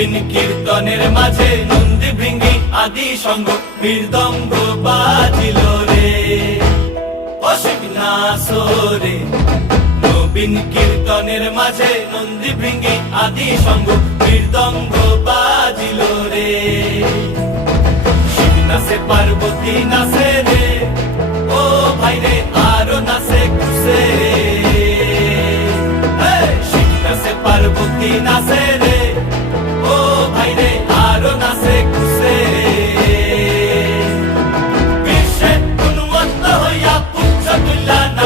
নবীন কীর্তনের মাঝে নন্দী ভৃঙ্গি আদি সঙ্গ মৃদঙ্গ বাজিল রে, অসিক নাসরে। নবীন কীর্তনের মাঝে নন্দী ভৃঙ্গি আদি সঙ্গ মৃদঙ্গ বাজিল রে। শিব নাচে পার্বতী নাচে রে, ও ভাই রে আরো নাচে